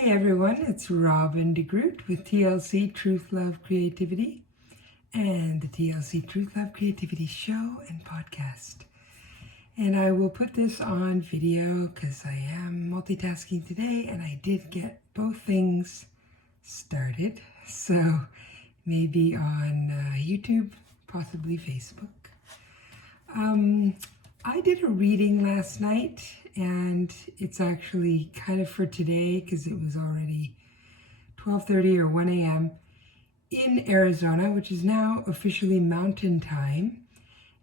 Hey everyone, it's Robin DeGroot with TLC Truth, Love, Creativity and the TLC Truth, Love, Creativity show and podcast. And I will put this on video because I am multitasking today and I did get both things started. So maybe on YouTube, possibly Facebook. I did a reading last night and it's actually kind of for today because it was already 12:30 or 1 a.m. in Arizona, which is now officially mountain time.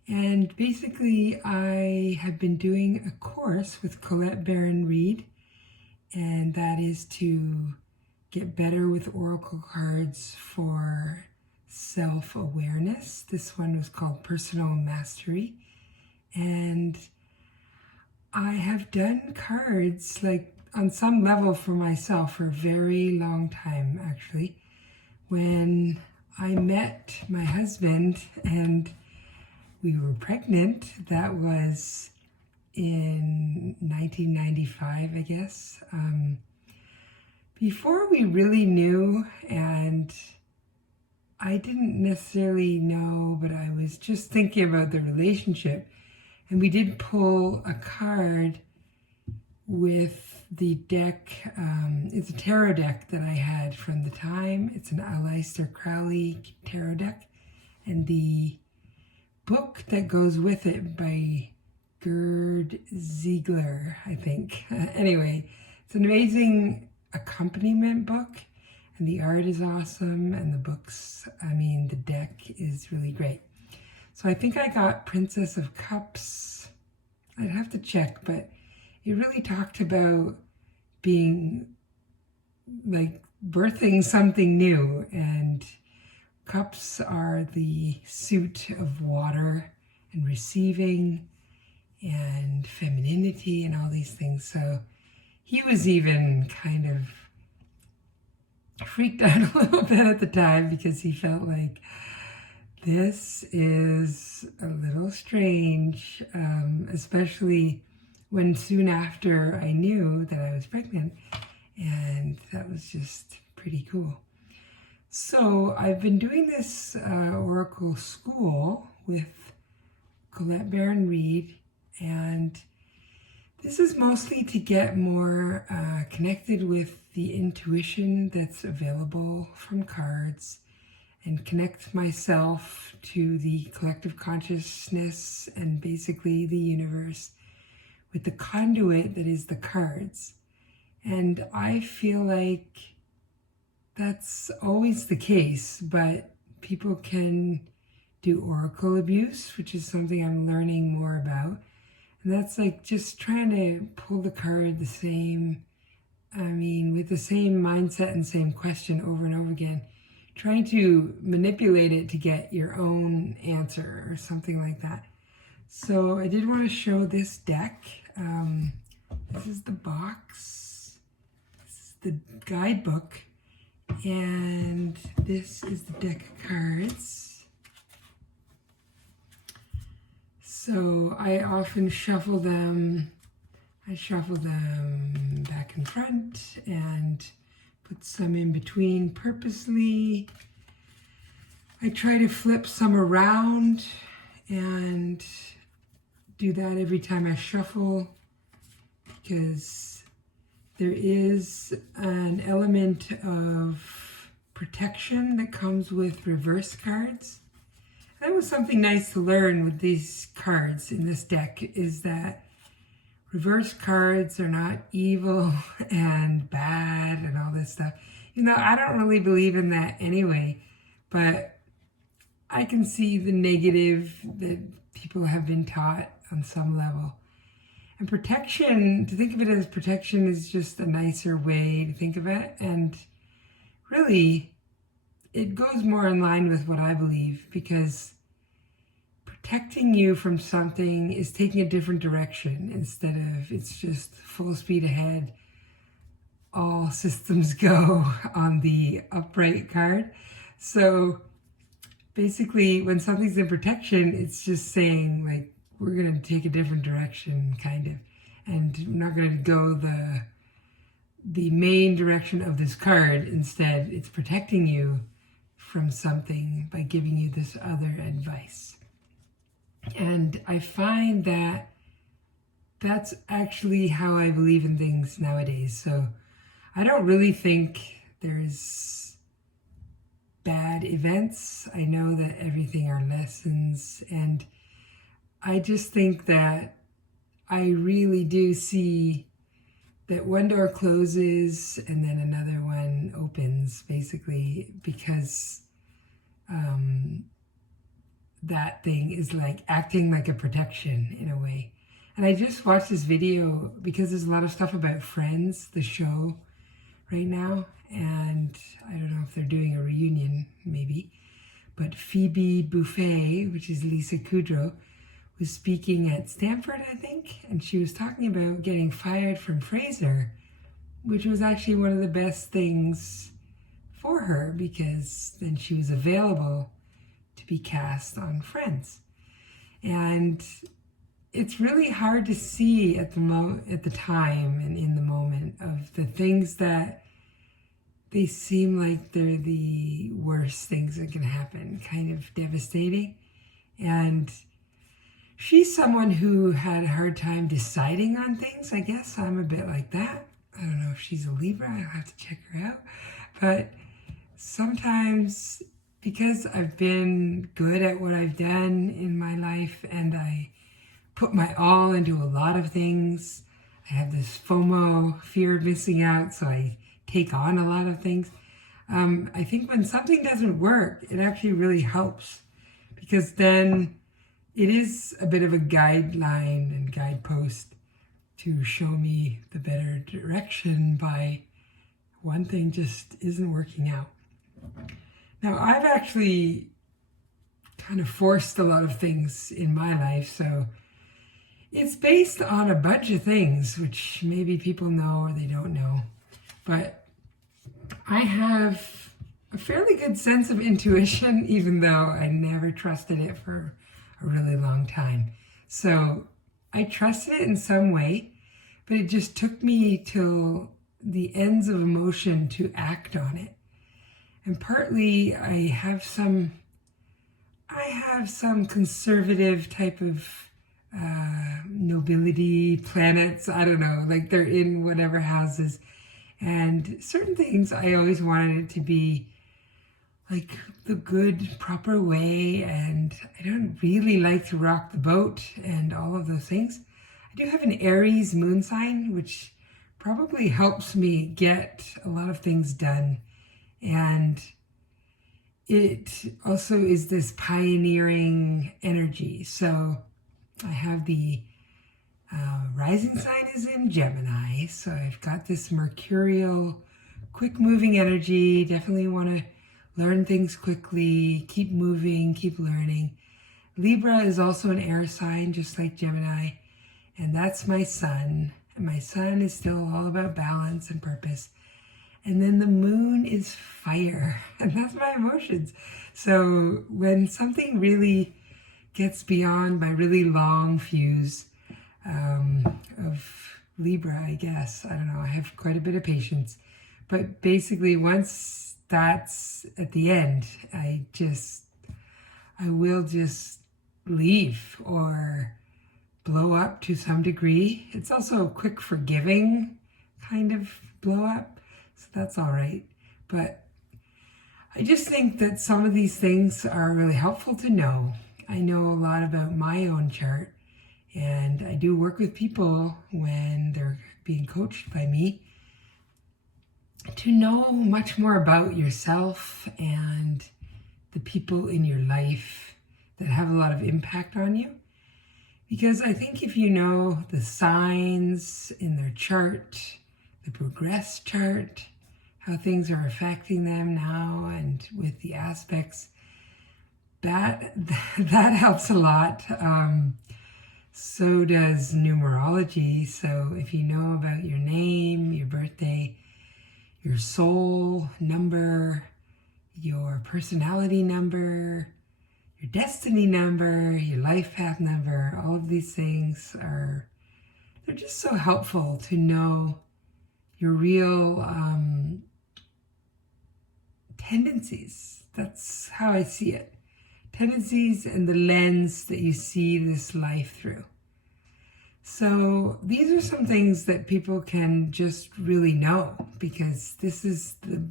And basically I have been doing a course with Colette Baron-Reid, and that is to get better with oracle cards for self-awareness. This one was called Personal Mastery. And I have done cards like on some level for myself for a very long time, actually. When I met my husband and we were pregnant, that was in 1995, I guess. Before we really knew, and I didn't necessarily know, but I was just thinking about the relationship. And we did pull a card with the deck. It's a tarot deck that I had from the time. It's an Aleister Crowley tarot deck. And the book that goes with it by Gerd Ziegler, I think. Anyway, it's an amazing accompaniment book. And the art is awesome. And the books, the deck is really great. So I think I got Princess of Cups. I'd have to check, but it really talked about being like birthing something new. And cups are the suit of water and receiving and femininity and all these things. So he was even kind of freaked out a little bit at the time because he felt like, this is a little strange, especially when soon after I knew that I was pregnant, and that was just pretty cool. So I've been doing this Oracle School with Colette Baron-Reid, and this is mostly to get more connected with the intuition that's available from cards, and connect myself to the collective consciousness and basically the universe with the conduit that is the cards. And I feel like that's always the case, but people can do oracle abuse, which is something I'm learning more about. And that's like just trying to pull the card the same, with the same mindset and same question over and over again, trying to manipulate it to get your own answer or something like that. So I did want to show this deck. This is the box. This is the guidebook. And this is the deck of cards. So I often shuffle them. I shuffle them back and front and put some in between purposely. I try to flip some around and do that every time I shuffle because there is an element of protection that comes with reverse cards. That was something nice to learn with these cards in this deck, is that reverse cards are not evil and bad and all this stuff. I don't really believe in that anyway, but I can see the negative that people have been taught on some level. And protection, to think of it as protection, is just a nicer way to think of it. And really, it goes more in line with what I believe, because protecting you from something is taking a different direction instead of it's just full speed ahead, all systems go on the upright card. So basically when something's in protection, it's just saying like, we're going to take a different direction, kind of, and we're not going to go the main direction of this card. Instead, it's protecting you from something by giving you this other advice. And I find that that's actually how I believe in things nowadays. So I don't really think there's bad events. I know that everything are lessons, and I just think that I really do see that one door closes and then another one opens, basically, because that thing is like acting like a protection in a way. And I just watched this video because there's a lot of stuff about Friends, the show, right now. And I don't know if they're doing a reunion, maybe. But Phoebe Buffay, which is Lisa Kudrow, was speaking at Stanford, I think. And she was talking about getting fired from Fraser, which was actually one of the best things for her, because then she was available to be cast on Friends. And it's really hard to see at the time and in the moment of the things that they seem like they're the worst things that can happen, kind of devastating. And she's someone who had a hard time deciding on things, I guess. I'm a bit like that. I don't know if she's a Libra. I'll have to check her out. But sometimes, because I've been good at what I've done in my life and I put my all into a lot of things, I have this FOMO, fear of missing out, so I take on a lot of things. I think when something doesn't work, it actually really helps, because then it is a bit of a guideline and guidepost to show me the better direction by one thing just isn't working out. Now, I've actually kind of forced a lot of things in my life, so it's based on a bunch of things, which maybe people know or they don't know. But I have a fairly good sense of intuition, even though I never trusted it for a really long time. So I trusted it in some way, but it just took me till the ends of emotion to act on it. And partly I have some conservative type of nobility planets. I don't know, like they're in whatever houses. And certain things I always wanted it to be like the good, proper way. And I don't really like to rock the boat and all of those things. I do have an Aries moon sign, which probably helps me get a lot of things done. And it also is this pioneering energy. So I have the rising sign is in Gemini. So I've got this mercurial, quick moving energy. Definitely want to learn things quickly, keep moving, keep learning. Libra is also an air sign, just like Gemini. And that's my sun. And my sun is still all about balance and purpose. And then the moon is fire, and that's my emotions. So when something really gets beyond my really long fuse of Libra, I guess, I don't know, I have quite a bit of patience. But basically, once that's at the end, I will just leave or blow up to some degree. It's also a quick forgiving kind of blow up. So that's all right. But I just think that some of these things are really helpful to know. I know a lot about my own chart, and I do work with people when they're being coached by me to know much more about yourself and the people in your life that have a lot of impact on you. Because I think if you know the signs in their chart, the progress chart, how things are affecting them now and with the aspects, that helps a lot. So does numerology. So if you know about your name, your birthday, your soul number, your personality number, your destiny number, your life path number, all of these things they're just so helpful to know your real tendencies. That's how I see it. Tendencies and the lens that you see this life through. So these are some things that people can just really know, because this is the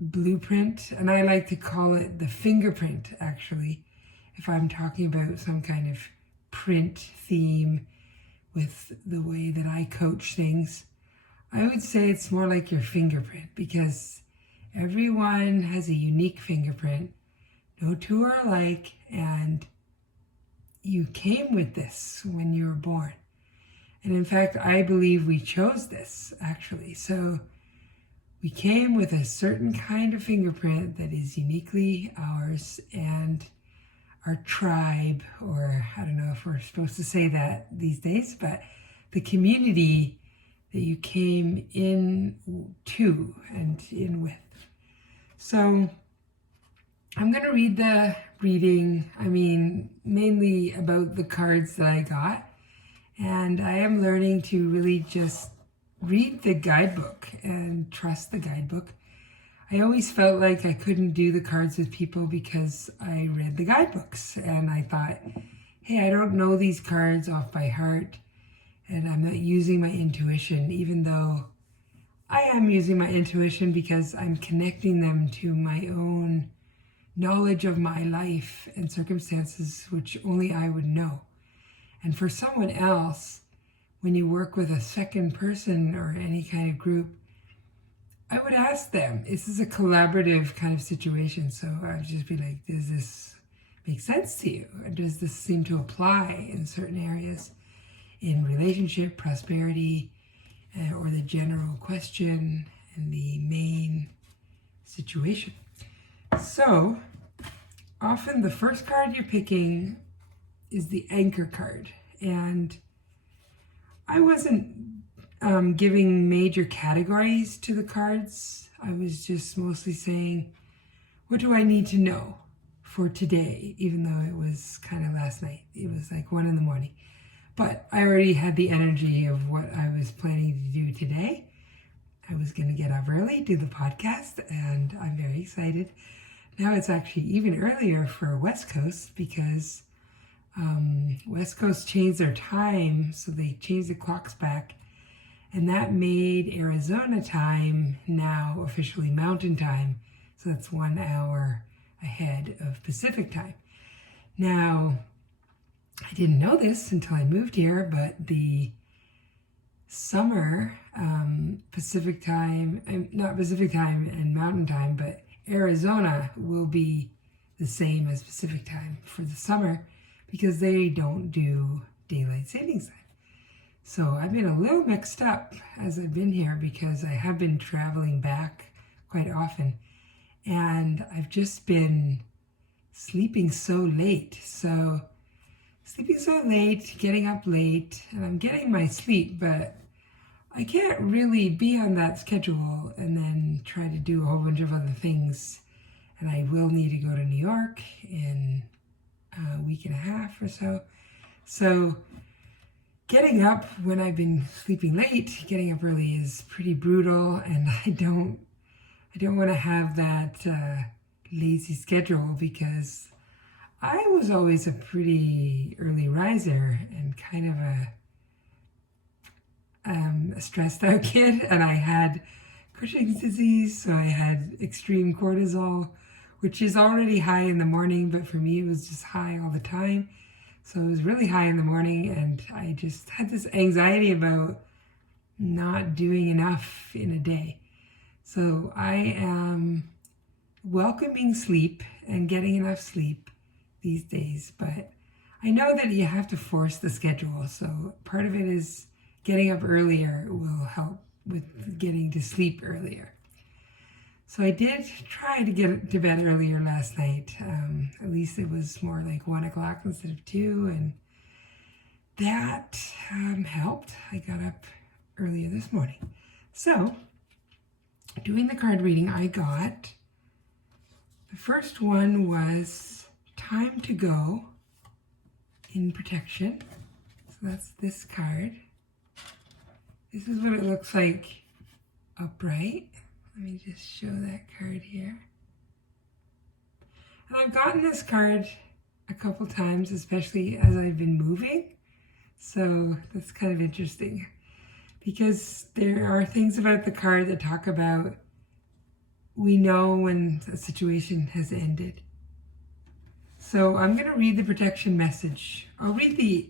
blueprint, and I like to call it the fingerprint, actually, if I'm talking about some kind of print theme with the way that I coach things. I would say it's more like your fingerprint, because everyone has a unique fingerprint. No two are alike, and you came with this when you were born. And in fact, I believe we chose this, actually. So we came with a certain kind of fingerprint that is uniquely ours, and our tribe, or I don't know if we're supposed to say that these days, but the community that you came in to and in with. So I'm going to read the reading, mainly about the cards that I got. And I am learning to really just read the guidebook and trust the guidebook. I always felt like I couldn't do the cards with people because I read the guidebooks. And I thought, hey, I don't know these cards off by heart, and I'm not using my intuition, even though I am using my intuition because I'm connecting them to my own knowledge of my life and circumstances, which only I would know. And for someone else, when you work with a second person or any kind of group, I would ask them, this is a collaborative kind of situation. So I would just be like, does this make sense to you? Or does this seem to apply in certain areas in relationship, prosperity, or the general question and the main situation? So often the first card you're picking is the anchor card. And I wasn't giving major categories to the cards. I was just mostly saying, what do I need to know for today? Even though it was kind of last night. It was like 1 a.m. But I already had the energy of what I was planning to do today. I was going to get up early, do the podcast, and I'm very excited. Now it's actually even earlier for West Coast, because West Coast changed their time, so they changed the clocks back, and that made Arizona time now officially Mountain Time, so that's 1 hour ahead of Pacific time. Now, I didn't know this until I moved here, but the summer Pacific time, not Pacific time and Mountain Time, but Arizona will be the same as Pacific time for the summer, because they don't do daylight savings time. So I've been a little mixed up as I've been here, because I have been traveling back quite often, and I've just been sleeping so late. Getting up late, and I'm getting my sleep, but I can't really be on that schedule and then try to do a whole bunch of other things. And I will need to go to New York in a week and a half or so. So getting up when I've been sleeping late, getting up early is pretty brutal, and I don't want to have that lazy schedule, because I was always a pretty early riser and kind of a stressed out kid, and I had Cushing's disease, so I had extreme cortisol, which is already high in the morning, but for me it was just high all the time. So it was really high in the morning, and I just had this anxiety about not doing enough in a day. So I am welcoming sleep and getting enough sleep these days, but I know that you have to force the schedule. So part of it is getting up earlier will help with getting to sleep earlier. So I did try to get to bed earlier last night. At least it was more like 1 o'clock instead of 2, and that helped. I got up earlier this morning. So doing the card reading, I got, the first one was Time to Go in Protection. So that's this card. This is what it looks like upright. Let me just show that card here. And I've gotten this card a couple times, especially as I've been moving. So that's kind of interesting because there are things about the card that talk about we know when a situation has ended. So I'm going to read the protection message. I'll read the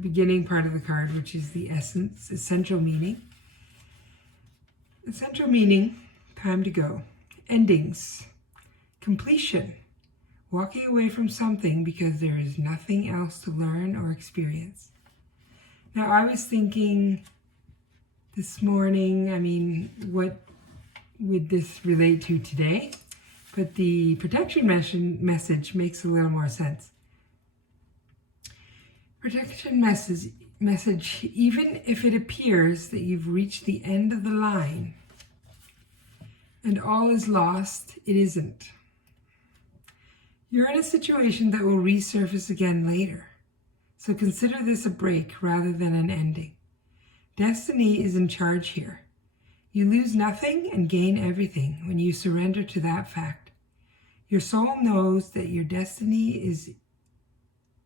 beginning part of the card, which is the essential meaning. Essential meaning, time to go. Endings, completion, walking away from something because there is nothing else to learn or experience. Now, I was thinking this morning, what would this relate to today? But the protection message makes a little more sense. Protection message, even if it appears that you've reached the end of the line and all is lost, it isn't. You're in a situation that will resurface again later. So consider this a break rather than an ending. Destiny is in charge here. You lose nothing and gain everything when you surrender to that fact. Your soul knows that your destiny is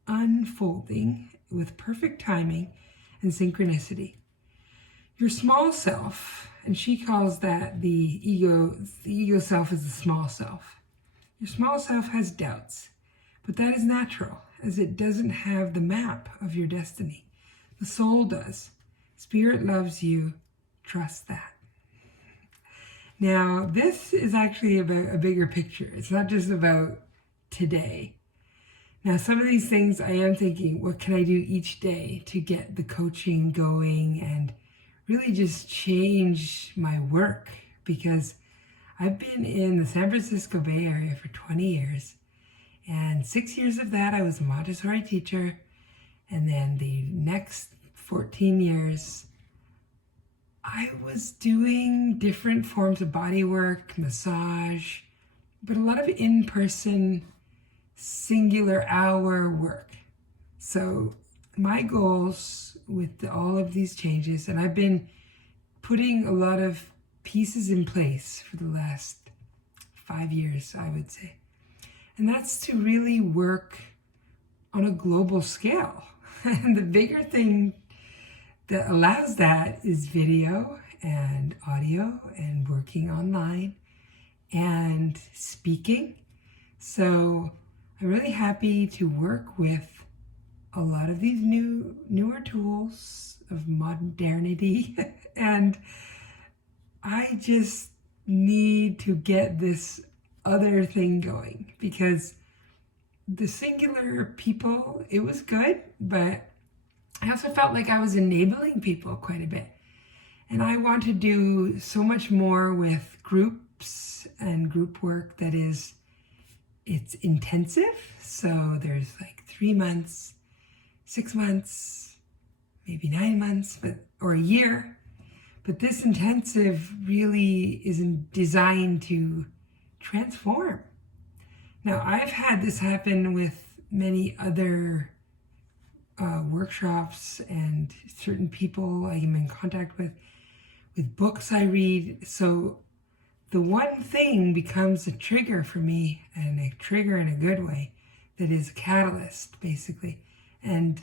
unfolding with perfect timing and synchronicity. Your small self, and she calls that the ego self is the small self. Your small self has doubts, but that is natural as it doesn't have the map of your destiny. The soul does. Spirit loves you. Trust that. Now, this is actually about a bigger picture. It's not just about today. Now, some of these things I am thinking, what can I do each day to get the coaching going and really just change my work? Because I've been in the San Francisco Bay Area for 20 years. And 6 years of that, I was a Montessori teacher. And then the next 14 years, I was doing different forms of body work, massage, but a lot of in-person singular hour work. So my goals with all of these changes, and I've been putting a lot of pieces in place for the last 5 years, I would say. And that's to really work on a global scale. And the bigger thing that allows that is video and audio and working online and speaking. So I'm really happy to work with a lot of these newer tools of modernity. And I just need to get this other thing going because the singular people, it was good, but I also felt like I was enabling people quite a bit. And I want to do so much more with groups and group work that is, it's intensive. So there's like 3 months, 6 months, maybe 9 months, or a year. But this intensive really isn't designed to transform. Now, I've had this happen with many other workshops and certain people I'm in contact with books I read. So the one thing becomes a trigger for me, and a trigger in a good way, that is a catalyst, basically. And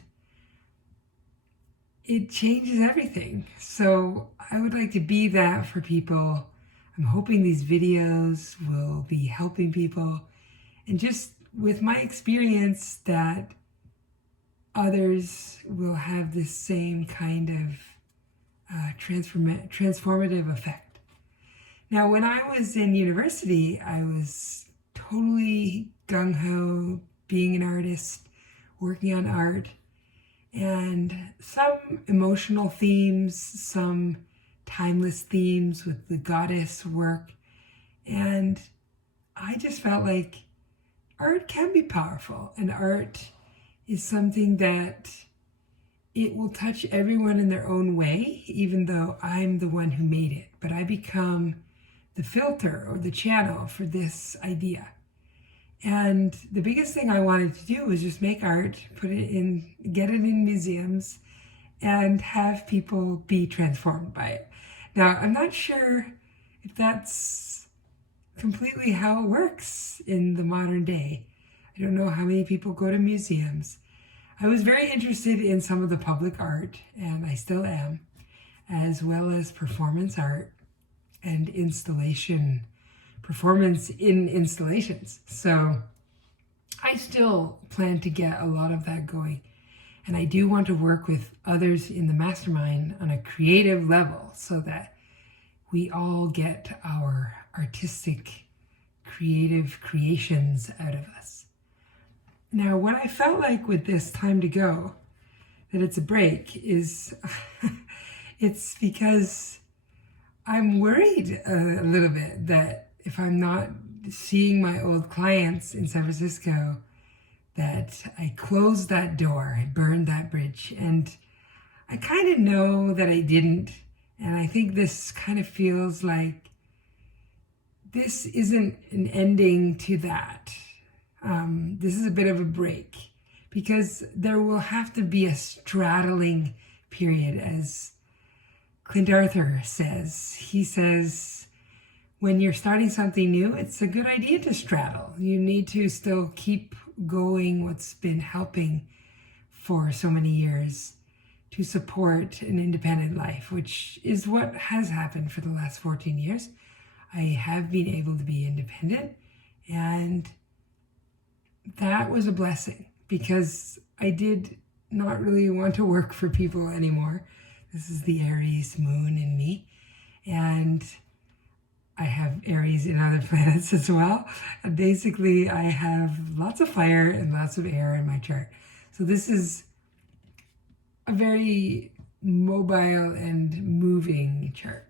it changes everything. So I would like to be that for people. I'm hoping these videos will be helping people. And just with my experience that others will have this same kind of transformative effect. Now, when I was in university, I was totally gung-ho, being an artist, working on art, and some emotional themes, some timeless themes with the goddess work. And I just felt like art can be powerful, and art is something that it will touch everyone in their own way, even though I'm the one who made it. But I become the filter or the channel for this idea. And the biggest thing I wanted to do was just make art, get it in museums, and have people be transformed by it. Now, I'm not sure if that's completely how it works in the modern day. I don't know how many people go to museums. I was very interested in some of the public art, and I still am, as well as performance art and performance in installations. So I still plan to get a lot of that going. And I do want to work with others in the mastermind on a creative level so that we all get our artistic, creative creations out of us. Now, what I felt like with this time to go, that it's a break, is it's because I'm worried a little bit that if I'm not seeing my old clients in San Francisco, that I closed that door, I burned that bridge. And I kind of know that I didn't. And I think this kind of feels like this isn't an ending to that. This is a bit of a break because there will have to be a straddling period, as Clint Arthur says. He says, when you're starting something new, it's a good idea to straddle. You need to still keep going what's been helping for so many years to support an independent life, which is what has happened for the last 14 years. I have been able to be independent, and that was a blessing because I did not really want to work for people anymore. This is the Aries moon in me, and I have Aries in other planets as well. And basically, I have lots of fire and lots of air in my chart. So this is a very mobile and moving chart.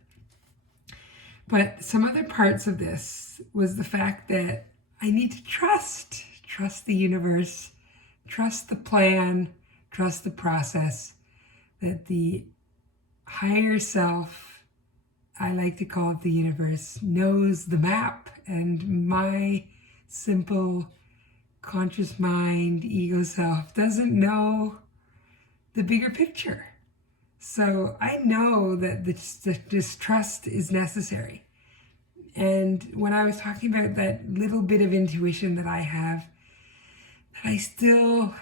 But some other parts of this was the fact that I need to trust the universe, trust the plan, trust the process, that the higher self, I like to call it the universe, knows the map, and my simple conscious mind, ego self doesn't know the bigger picture. So I know that this trust is necessary. And when I was talking about that little bit of intuition that I have, that I still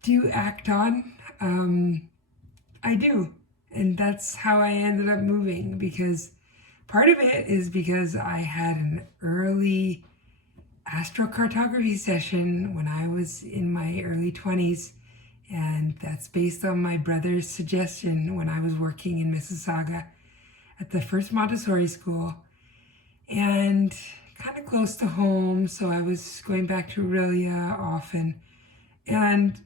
do act on, I do. And that's how I ended up moving, because part of it is because I had an early astrocartography session when I was in my early 20s. And that's based on my brother's suggestion when I was working in Mississauga at the first Montessori school, and kind of close to home. So I was going back to Aurelia often. And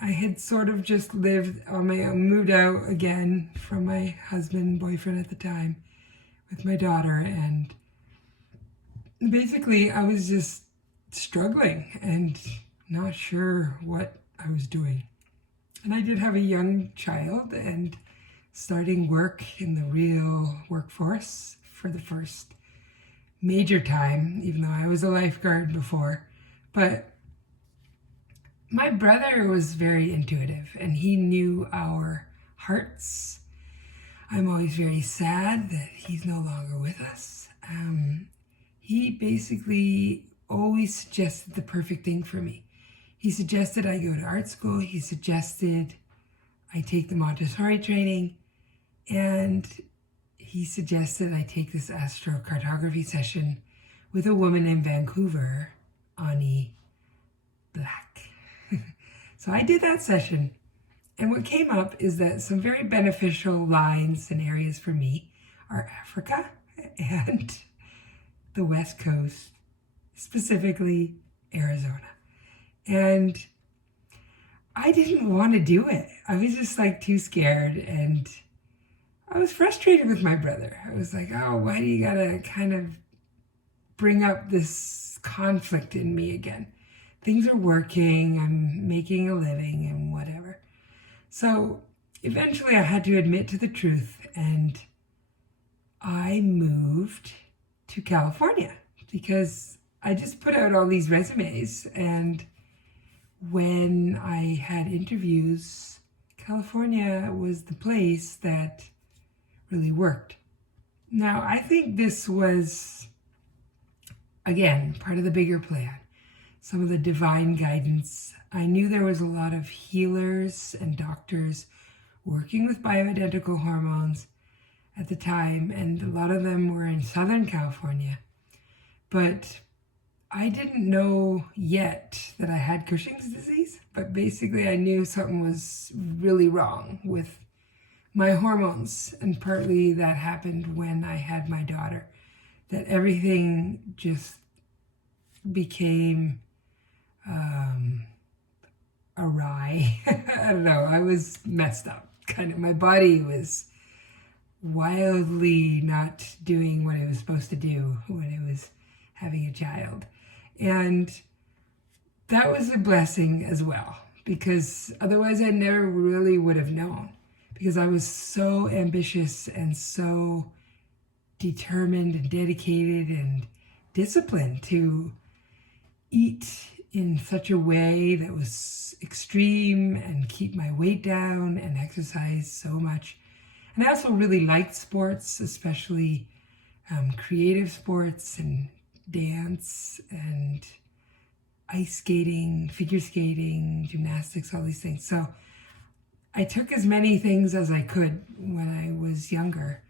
I had sort of just lived on my own, moved out again from my husband, boyfriend at the time, with my daughter. And basically I was just struggling and not sure what I was doing. And I did have a young child and starting work in the real workforce for the first major time, even though I was a lifeguard before. But my brother was very intuitive and he knew our hearts. I'm always very sad that he's no longer with us. He basically always suggested the perfect thing for me. He suggested I go to art school. He suggested I take the Montessori training. And he suggested I take this astrocartography session with a woman in Vancouver, Ani Black. So I did that session. And what came up is that some very beneficial lines and areas for me are Africa and the West Coast, specifically Arizona. And I didn't want to do it. I was just like too scared, and I was frustrated with my brother. I was like, oh, why do you gotta kind of bring up this conflict in me again? Things are working, I'm making a living and whatever. So eventually I had to admit to the truth, and I moved to California because I just put out all these resumes, and when I had interviews California was the place that really worked. Now, I think this was, again, part of the bigger plan, some of the divine guidance. I knew there was a lot of healers and doctors working with bioidentical hormones at the time, and a lot of them were in Southern California. But I didn't know yet that I had Cushing's disease, but basically I knew something was really wrong with my hormones, and partly that happened when I had my daughter, that everything just became awry. I don't know, I was messed up. Kind of, my body was wildly not doing what it was supposed to do when it was having a child. And that was a blessing as well, because otherwise I never really would have known, because I was so ambitious and so determined and dedicated and disciplined to eat in such a way that was extreme and keep my weight down and exercise so much. And I also really liked sports, especially creative sports and dance and ice skating, figure skating, gymnastics, all these things. So I took as many things as I could when I was younger,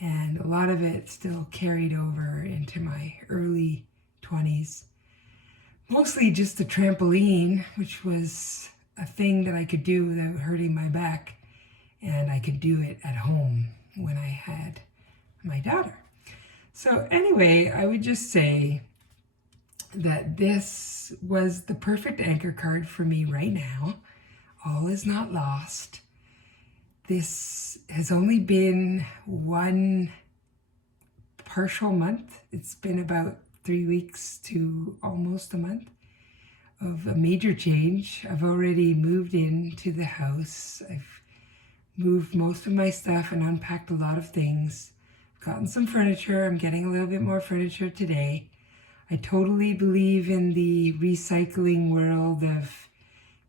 and a lot of it still carried over into my early 20s. Mostly just the trampoline, which was a thing that I could do without hurting my back, and I could do it at home when I had my daughter. So anyway, I would just say that this was the perfect anchor card for me right now. All is not lost. This has only been one partial month. It's been about 3 weeks to almost a month of a major change. I've already moved into the house. I've moved most of my stuff and unpacked a lot of things. Gotten some furniture. I'm getting a little bit more furniture today. I totally believe in the recycling world of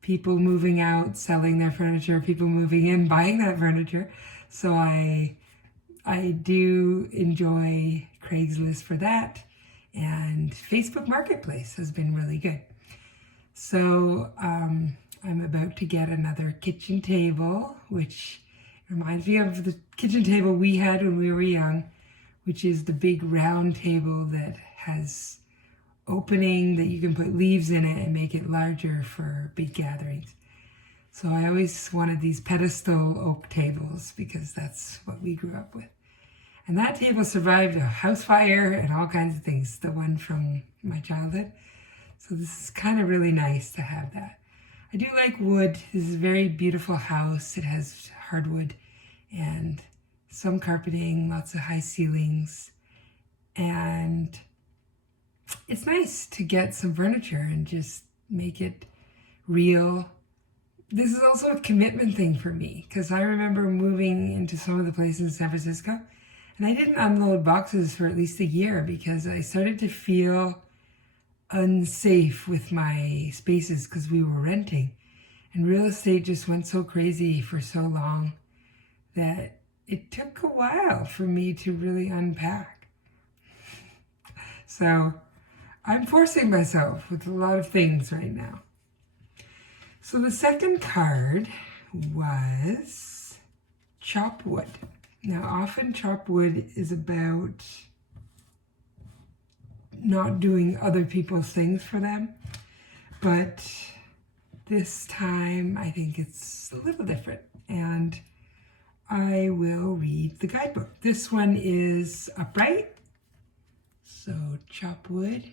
people moving out, selling their furniture, people moving in, buying that furniture. So I do enjoy Craigslist for that. And Facebook Marketplace has been really good. So I'm about to get another kitchen table, which reminds me of the kitchen table we had when we were young, which is the big round table that has opening that you can put leaves in it and make it larger for big gatherings. So I always wanted these pedestal oak tables because that's what we grew up with. And that table survived a house fire and all kinds of things, the one from my childhood. So this is kind of really nice to have that. I do like wood. This is a very beautiful house. It has hardwood and some carpeting, lots of high ceilings. And it's nice to get some furniture and just make it real. This is also a commitment thing for me, because I remember moving into some of the places in San Francisco and I didn't unload boxes for at least a year because I started to feel unsafe with my spaces because we were renting. And real estate just went so crazy for so long that it took a while for me to really unpack. So I'm forcing myself with a lot of things right now. So the second card was chop wood. Now, often chop wood is about not doing other people's things for them, but this time I think it's a little different, and I will read the guidebook. This one is upright, so chop wood.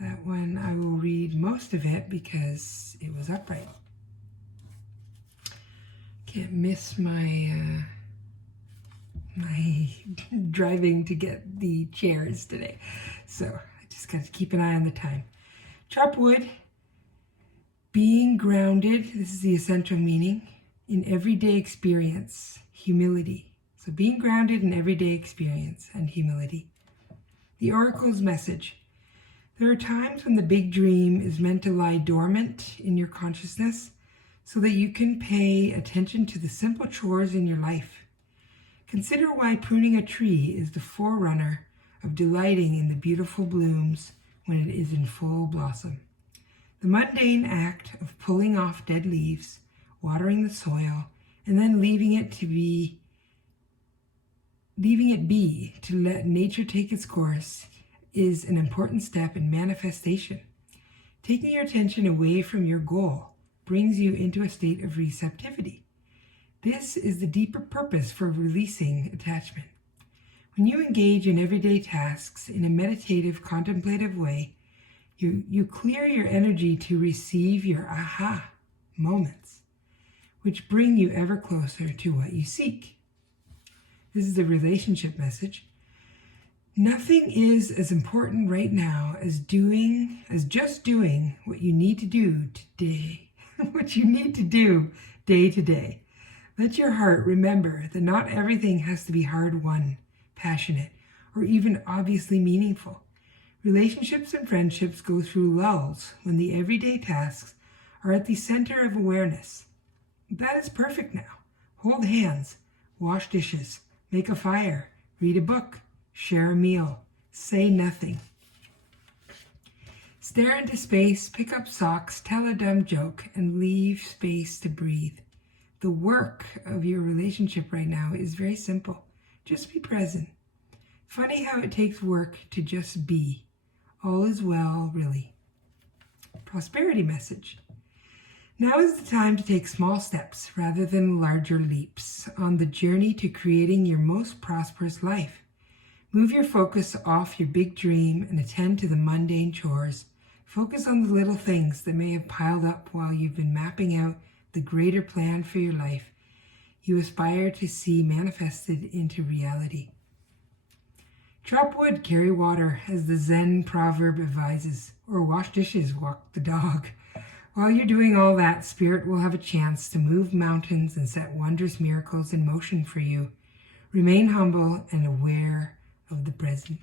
That one I will read most of it because it was upright. Can't miss my my driving to get the chairs today. So I just got to keep an eye on the time. Chop wood, being grounded, this is the essential meaning, in everyday experience, humility. So being grounded in everyday experience and humility. The oracle's message. There are times when the big dream is meant to lie dormant in your consciousness so that you can pay attention to the simple chores in your life. Consider why pruning a tree is the forerunner of delighting in the beautiful blooms when it is in full blossom. The mundane act of pulling off dead leaves, watering the soil, and then leaving it be to let nature take its course is an important step in manifestation. Taking your attention away from your goal brings you into a state of receptivity. This is the deeper purpose for releasing attachment. When you engage in everyday tasks in a meditative, contemplative way, you clear your energy to receive your aha moments, which bring you ever closer to what you seek. This is the relationship message. Nothing is as important right now as just doing what you need to do today, what you need to do day to day. Let your heart remember that not everything has to be hard-won, passionate, or even obviously meaningful. Relationships and friendships go through lulls when the everyday tasks are at the center of awareness. That is perfect now. Hold hands, wash dishes, make a fire, read a book, share a meal, say nothing. Stare into space, pick up socks, tell a dumb joke, and leave space to breathe. The work of your relationship right now is very simple. Just be present. Funny how it takes work to just be. All is well, really. Prosperity message. Now is the time to take small steps rather than larger leaps on the journey to creating your most prosperous life. Move your focus off your big dream and attend to the mundane chores. Focus on the little things that may have piled up while you've been mapping out the greater plan for your life you aspire to see manifested into reality. Chop wood, carry water, as the Zen proverb advises, or wash dishes, walk the dog. While you're doing all that, Spirit will have a chance to move mountains and set wondrous miracles in motion for you. Remain humble and aware of the present.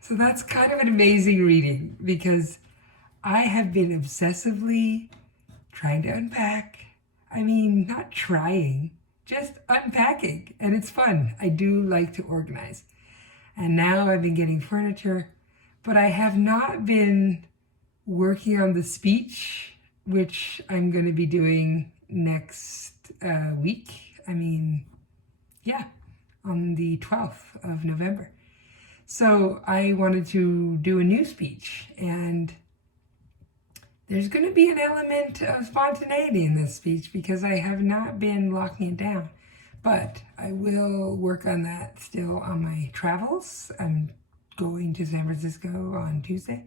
So that's kind of an amazing reading because I have been obsessively trying to unpack. I mean, not trying, just unpacking. And it's fun. I do like to organize. And now I've been getting furniture, but I have not been working on the speech, which I'm going to be doing next week. On the 12th of November. So I wanted to do a new speech, and there's going to be an element of spontaneity in this speech because I have not been locking it down. But I will work on that still on my travels. I'm going to San Francisco on Tuesday.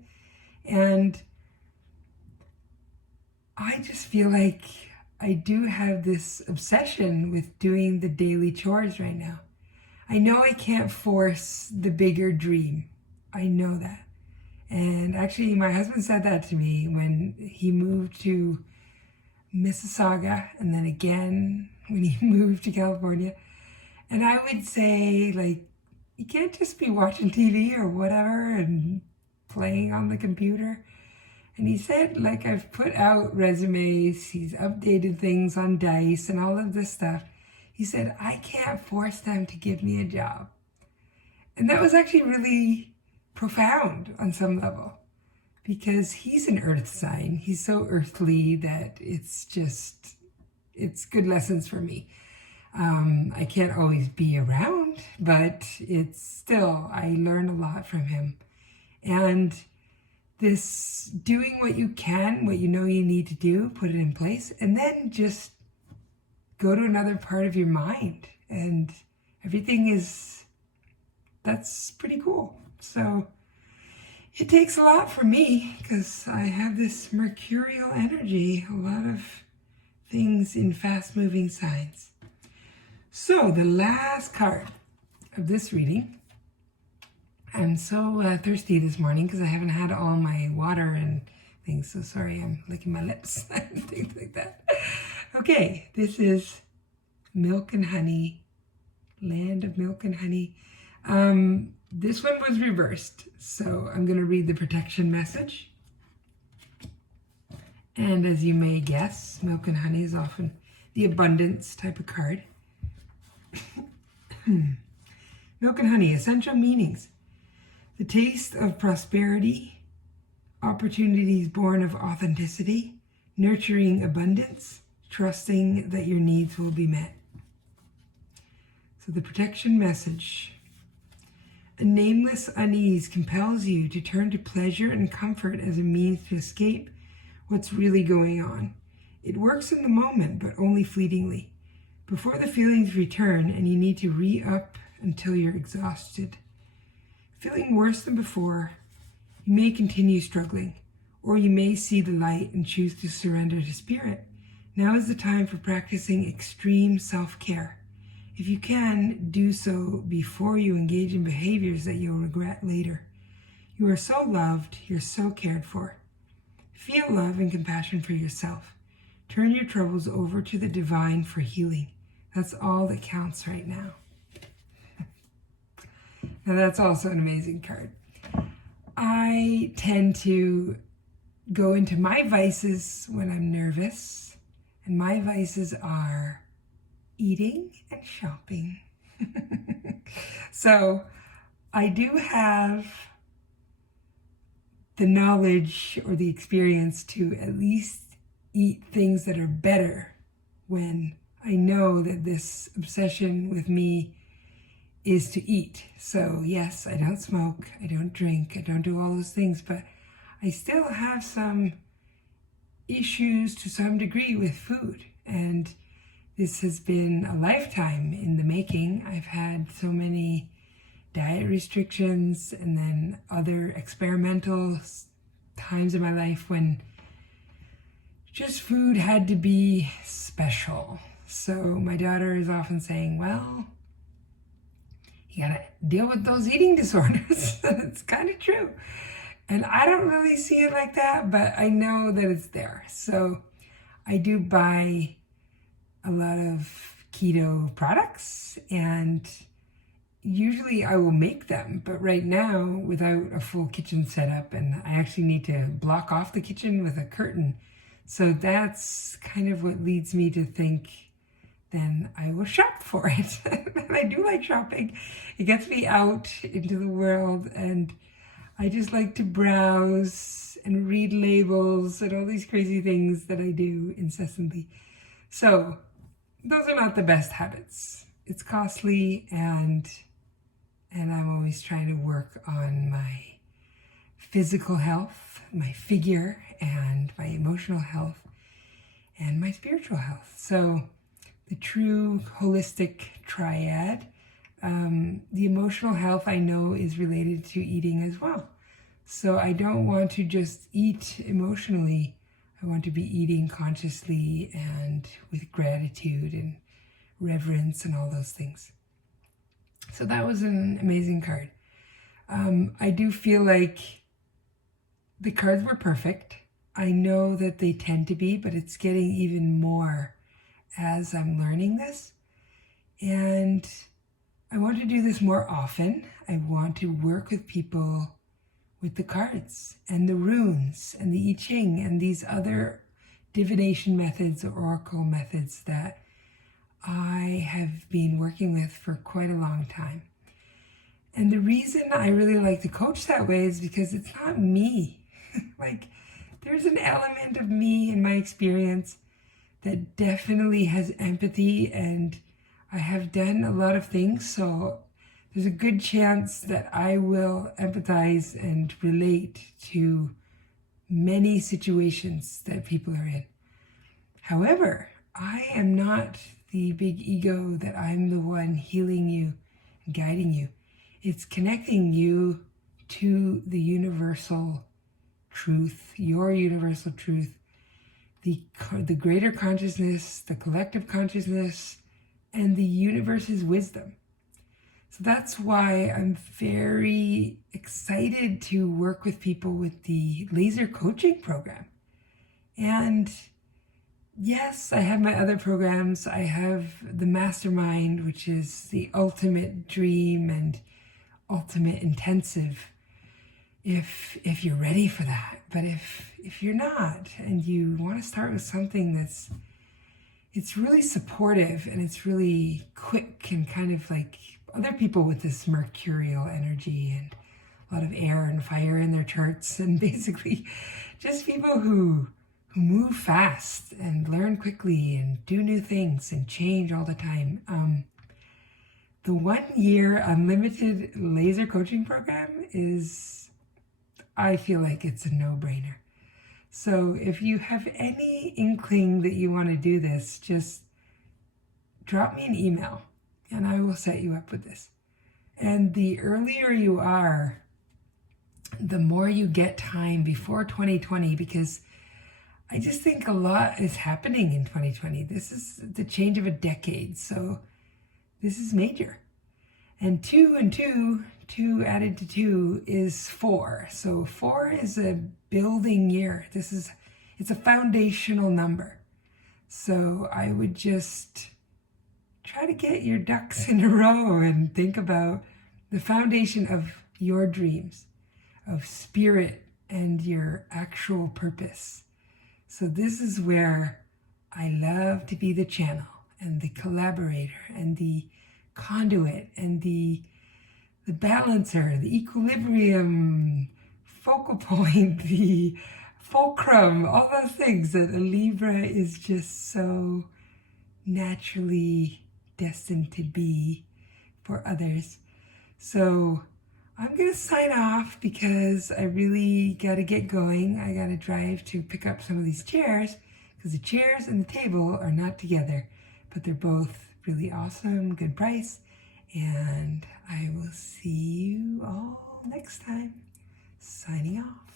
And I just feel like I do have this obsession with doing the daily chores right now. I know I can't force the bigger dream. I know that. And actually, my husband said that to me when he moved to Mississauga and then again when he moved to California. And I would say, like, you can't just be watching TV or whatever and playing on the computer. And he said, like, I've put out resumes, he's updated things on Dice and all of this stuff. He said, I can't force them to give me a job. And that was actually really profound on some level because he's an earth sign. He's so earthly that it's good lessons for me. I can't always be around, but it's still, I learn a lot from him. And this doing what you can, what you know you need to do, put it in place, and then just go to another part of your mind. And that's pretty cool. So it takes a lot for me because I have this mercurial energy, a lot of things in fast-moving signs. So the last card of this reading, I'm so thirsty this morning because I haven't had all my water and things, so sorry, I'm licking my lips and things like that. Okay, this is Milk and Honey, Land of Milk and Honey. This one was reversed, so I'm going to read the protection message. And as you may guess, milk and honey is often the abundance type of card. Milk and honey, essential meanings. The taste of prosperity, opportunities born of authenticity, nurturing abundance, trusting that your needs will be met. So the protection message. A nameless unease compels you to turn to pleasure and comfort as a means to escape what's really going on. It works in the moment, but only fleetingly, before the feelings return and you need to re-up until you're exhausted. Feeling worse than before, you may continue struggling, or you may see the light and choose to surrender to spirit. Now is the time for practicing extreme self-care. If you can, do so before you engage in behaviors that you'll regret later. You are so loved, you're so cared for. Feel love and compassion for yourself. Turn your troubles over to the divine for healing. That's all that counts right now. Now that's also an amazing card. I tend to go into my vices when I'm nervous, and my vices are eating and shopping. So I do have the knowledge or the experience to at least eat things that are better when I know that this obsession with me is to eat. So yes, I don't smoke, I don't drink, I don't do all those things, but I still have some issues to some degree with food. And this has been a lifetime in the making. I've had so many diet restrictions and then other experimental times in my life when just food had to be special. So my daughter is often saying, well, you gotta deal with those eating disorders. It's kind of true. And I don't really see it like that, but I know that it's there. So I do buy a lot of keto products, and usually I will make them, but right now without a full kitchen setup, and I actually need to block off the kitchen with a curtain. So that's kind of what leads me to think then I will shop for it. And I do like shopping. It gets me out into the world, and I just like to browse and read labels and all these crazy things that I do incessantly. So those are not the best habits. It's costly, and I'm always trying to work on my physical health, my figure, and my emotional health, and my spiritual health. So the true holistic triad. The emotional health I know is related to eating as well. So I don't want to just eat emotionally. I want to be eating consciously and with gratitude and reverence and all those things. So that was an amazing card. I do feel like the cards were perfect. I know that they tend to be, but it's getting even more as I'm learning this. And I want to do this more often. I want to work with people with the cards and the runes and the I Ching and these other divination methods or oracle methods that I have been working with for quite a long time. And the reason I really like to coach that way is because it's not me. Like, there's an element of me in my experience that definitely has empathy, and I have done a lot of things, so there's a good chance that I will empathize and relate to many situations that people are in. However, I am not the big ego that I'm the one healing you and guiding you. It's connecting you to the universal truth, your universal truth, the greater consciousness, the collective consciousness, and the universe's wisdom. So that's why I'm very excited to work with people with the laser coaching program. And yes, I have my other programs. I have the mastermind, which is the ultimate dream and ultimate intensive. if you're ready for that. But if you're not, and you want to start with something it's really supportive and it's really quick and kind of like other people with this mercurial energy and a lot of air and fire in their charts, and basically just people who move fast and learn quickly and do new things and change all the time. The 1 year unlimited laser coaching program I feel like it's a no-brainer. So if you have any inkling that you want to do this, just drop me an email and I will set you up with this. And the earlier you are, the more you get time before 2020, because I just think a lot is happening in 2020. This is the change of a decade, so this is major. And 2 and 2 added to 2 is 4. So 4 is a building year. It's a foundational number. So I would just try to get your ducks in a row and think about the foundation of your dreams, of spirit and your actual purpose. So this is where I love to be the channel and the collaborator and the conduit and the balancer, the equilibrium, focal point, the fulcrum, all those things that a Libra is just so naturally destined to be for others. So I'm going to sign off because I really got to get going. I got to drive to pick up some of these chairs because the chairs and the table are not together, but they're both really awesome, good price. And I will see you all next time. Signing off.